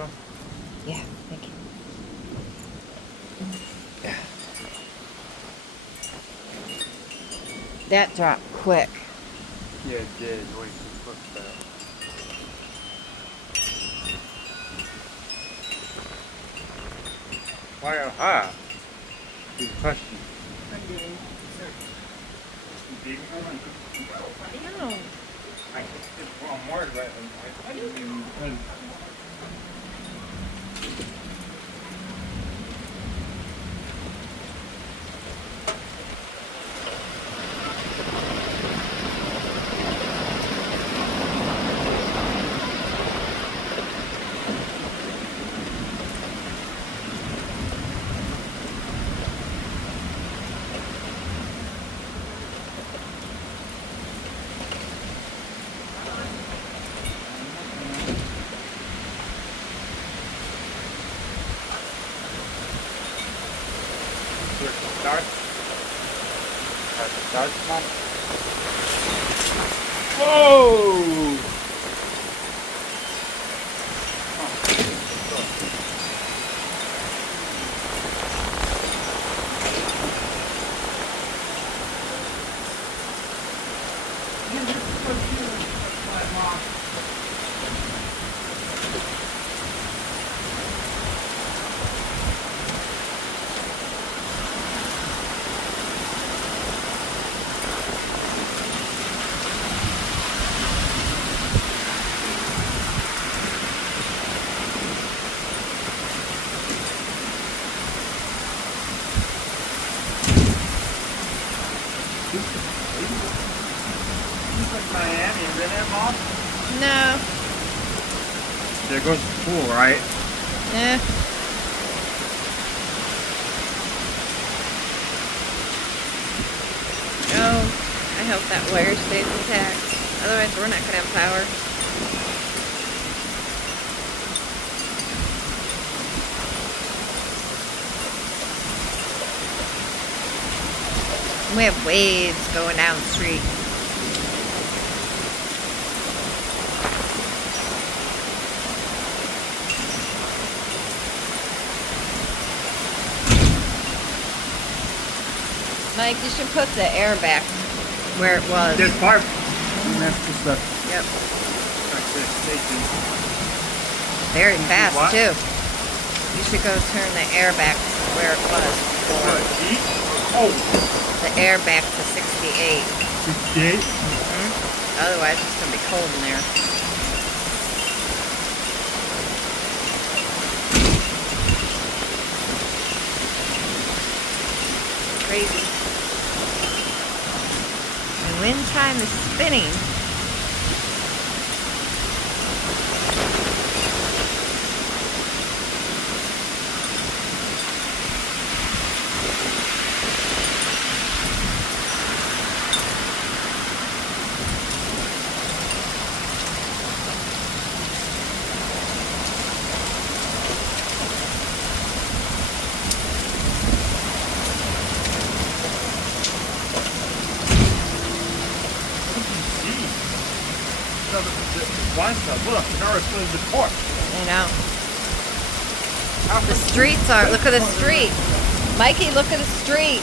some? Yeah, thank you. That dropped quick. Yeah, it did. Wait, what's that? Why aha? Good question. I'm doing You gave me one? No. I think it's one more, but I didn't even. Start. Start, come on. Whoa! Miami, been there, Mom? No. There goes the pool, right? Nah. Oh, I hope that wire stays intact. Otherwise, we're not going to have power. We have waves going down the street. Mike, you should put the air back where it was. There's part. And that's just the. Yep. Station. Very fast, what? too. You should go turn the air back where it was before. What, heat or cold? The air back to 68. 68? Otherwise, it's going to be cold in there. Crazy. And wind chime is spinning. Look, Norris lives in port. I know. The streets are, look at the street. Mikey, look at the street.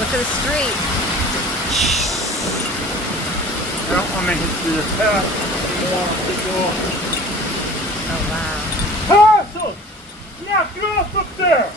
Look at the street. I don't want to hit the path anymore. Oh, wow. Ah, so, yeah, get off up there.